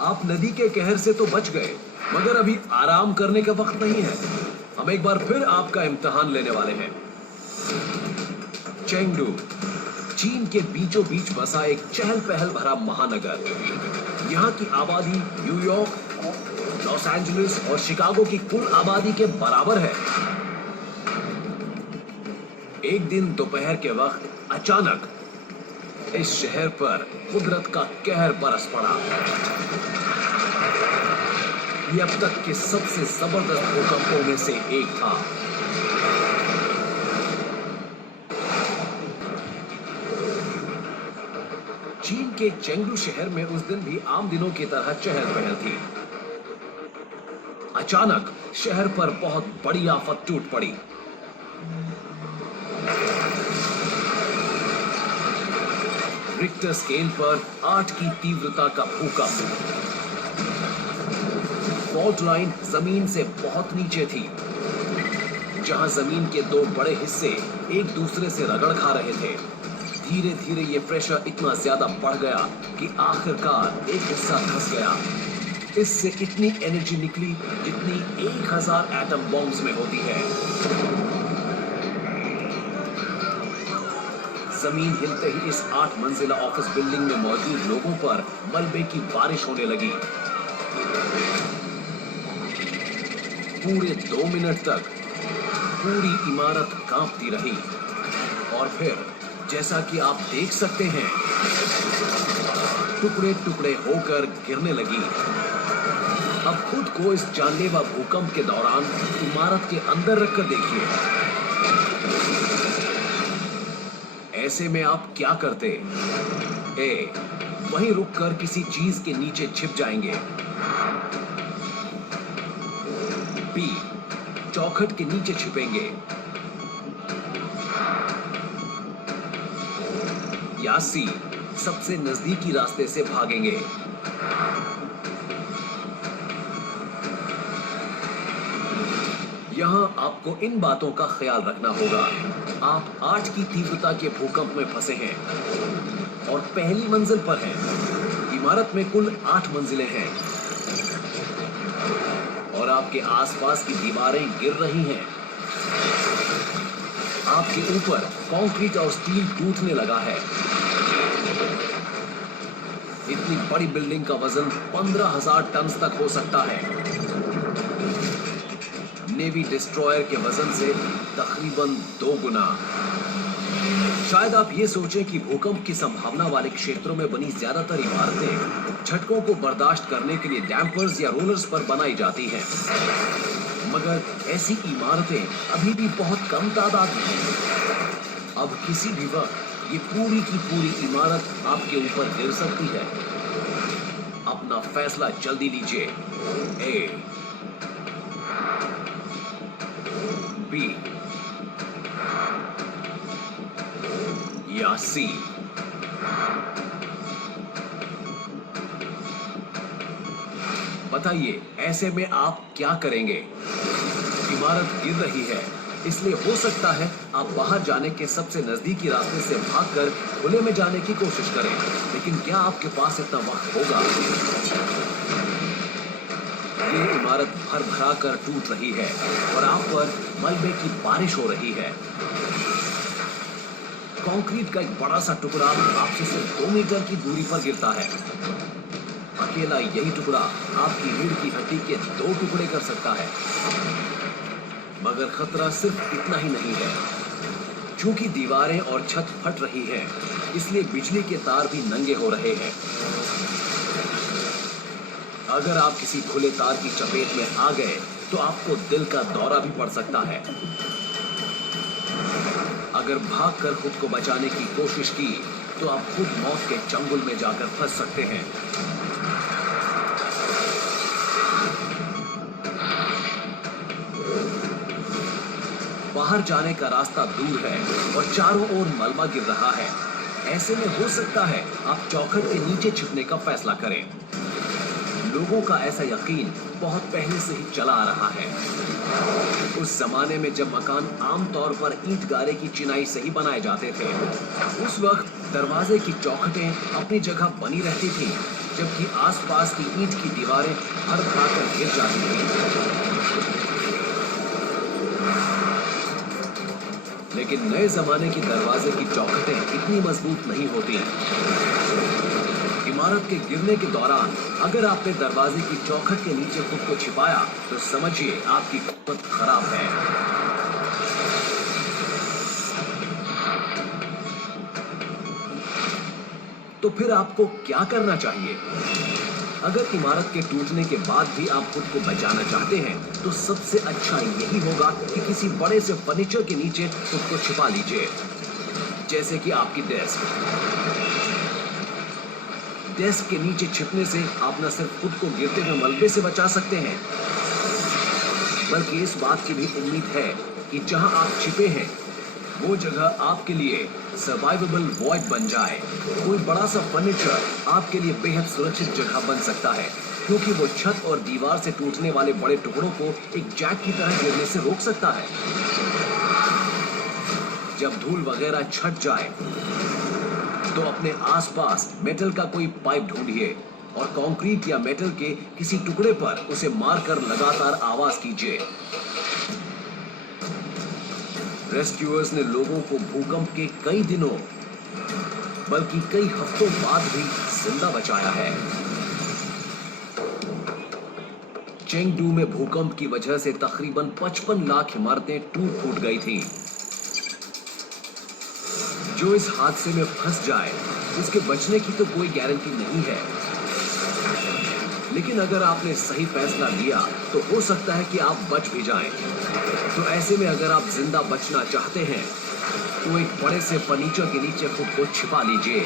आप नदी के कहर से तो बच गए, मगर अभी आराम करने का वक्त नहीं है। हम एक बार फिर आपका इम्तिहान लेने वाले हैं। चेंगडू, चीन के बीचों बीच बसा एक चहल पहल भरा महानगर। यहाँ की आबादी न्यूयॉर्क, लॉस एंजलिस और शिकागो की कुल आबादी के बराबर है। एक दिन दोपहर के वक्त अचानक इस शहर पर कुदरत का कहर बरस पड़ा। यह अब तक के सबसे जबरदस्त भूकंपों में से एक था। चीन के चेंगडू शहर में उस दिन भी आम दिनों की तरह चहल पहल थी। अचानक शहर पर बहुत बड़ी आफत टूट पड़ी। रिक्टर स्केल पर 8 की तीव्रता का भूकंप। फॉल्ट लाइन जमीन से बहुत नीचे थी, जहां जमीन के दो बड़े हिस्से एक दूसरे से रगड़ खा रहे थे। धीरे धीरे ये प्रेशर इतना ज्यादा बढ़ गया कि आखिरकार एक हिस्सा धंस गया। इससे इतनी एनर्जी निकली जितनी 1000 एटम बॉम्ब्स में होती है। जमीन हिलते ही इस 8 मंजिला ऑफिस बिल्डिंग में मौजूद लोगों पर मलबे की बारिश होने लगी। पूरे 2 मिनट तक पूरी इमारत कांपती रही और फिर जैसा कि आप देख सकते हैं, टुकड़े टुकड़े होकर गिरने लगी। अब खुद को इस जानलेवा भूकंप के दौरान इमारत के अंदर रखकर देखिए। ऐसे में आप क्या करते? ए, वहीं रुककर किसी चीज के नीचे छिप जाएंगे। बी, चौखट के नीचे छिपेंगे। या सी, सबसे नजदीकी रास्ते से भागेंगे। यहां आपको इन बातों का ख्याल रखना होगा। आप 8 की तीव्रता के भूकंप में फंसे हैं और पहली मंजिल पर हैं। इमारत में कुल 8 मंजिलें हैं और आपके आसपास की दीवारें गिर रही हैं। आपके ऊपर कंक्रीट और स्टील टूटने लगा है। इतनी बड़ी बिल्डिंग का वजन 15,000 टन तक हो सकता है। नेवी डिस्ट्रॉयर के वजन से तकरीबन 2 गुना। शायद आप ये सोचें कि भूकंप की संभावना वाले क्षेत्रों में बनी ज्यादातर इमारतें झटकों को बर्दाश्त करने के लिए डैम्पर्स या रोलर्स पर बनाई जाती हैं, मगर ऐसी इमारतें अभी भी बहुत कम तादाद में हैं। अब किसी भी वक्त ये पूरी की पूरी इमारत आपके ऊपर गिर सकती है। अपना फैसला जल्दी लीजिए। ए, बी या सी। बताइए, ऐसे में आप क्या करेंगे? इमारत गिर रही है, इसलिए हो सकता है आप बाहर जाने के सबसे नजदीकी रास्ते से भागकर खुले में जाने की कोशिश करें, लेकिन क्या आपके पास इतना वक्त होगा? ये इमारत भर भरा कर टूट रही है और आप पर मलबे की बारिश हो रही है। कंक्रीट का एक बड़ा सा टुकड़ा आपसे सिर्फ 2 मीटर की दूरी पर गिरता है। अकेला यही टुकड़ा आपकी रीढ़ की हड्डी के 2 टुकड़े कर सकता है। मगर खतरा सिर्फ इतना ही नहीं है। चूंकि दीवारें और छत फट रही है, इसलिए बिजली के तार भी नंगे हो रहे हैं। अगर आप किसी खुले तार की चपेट में आ गए तो आपको दिल का दौरा भी पड़ सकता है। अगर भागकर खुद को बचाने की कोशिश की तो आप खुद मौत के चंगुल में जाकर फंस सकते हैं। बाहर जाने का रास्ता दूर है और चारों ओर मलबा गिर रहा है। ऐसे में हो सकता है आप चौखट के नीचे छिपने का फैसला करें। लोगों का ऐसा यकीन बहुत पहले से ही चला आ रहा है। उस जमाने में जब मकान आमतौर पर ईंट गारे की चिनाई से ही बनाए जाते थे, उस वक्त दरवाजे की चौखटें अपनी जगह बनी रहती थी जबकि आसपास की ईंट की दीवारें हर खाकर गिर जाती थी। लेकिन नए जमाने की दरवाजे की चौखटें इतनी मजबूत नहीं होती। इमारत के गिरने के दौरान अगर आपने दरवाजे की चौखट के नीचे खुद को छिपाया तो समझिए आपकी किस्मत खराब है। तो फिर आपको क्या करना चाहिए? अगर इमारत के टूटने के बाद भी आप खुद को बचाना चाहते हैं तो सबसे अच्छा यही होगा कि किसी बड़े से फर्नीचर के नीचे खुद को छिपा लीजिए, जैसे कि आपकी डेस्क के नीचे छिपने से आप न सिर्फ खुद को गिरते हुए मलबे से बचा सकते हैं, बल्कि इस बात की भी उम्मीद है कि जहां आप छिपे हैं वो जगह आपके लिए सर्वाइवेबल वॉइड बन जाए। कोई बड़ा सा फर्नीचर आपके लिए बेहद सुरक्षित जगह बन सकता है, क्योंकि वो छत और दीवार से टूटने वाले बड़े टुकड़ों को एक जैक की तरह गिरने से रोक सकता है। जब धूल वगैरह छट जाए तो अपने आसपास मेटल का कोई पाइप ढूंढिए और कंक्रीट या मेटल के किसी टुकड़े पर उसे मारकर लगातार आवाज कीजिए। रेस्क्यूअर्स ने लोगों को भूकंप के कई दिनों बल्कि कई हफ्तों बाद भी जिंदा बचाया है। चेंगडू में भूकंप की वजह से तकरीबन 55 लाख इमारतें टूट फूट गई थीं। जो इस हादसे में फंस जाए उसके बचने की तो कोई गारंटी नहीं है, लेकिन अगर आपने सही फैसला लिया तो हो सकता है कि आप बच भी जाएं। तो ऐसे में अगर आप जिंदा बचना चाहते हैं तो एक बड़े से फर्नीचर के नीचे खुद को छिपा लीजिए।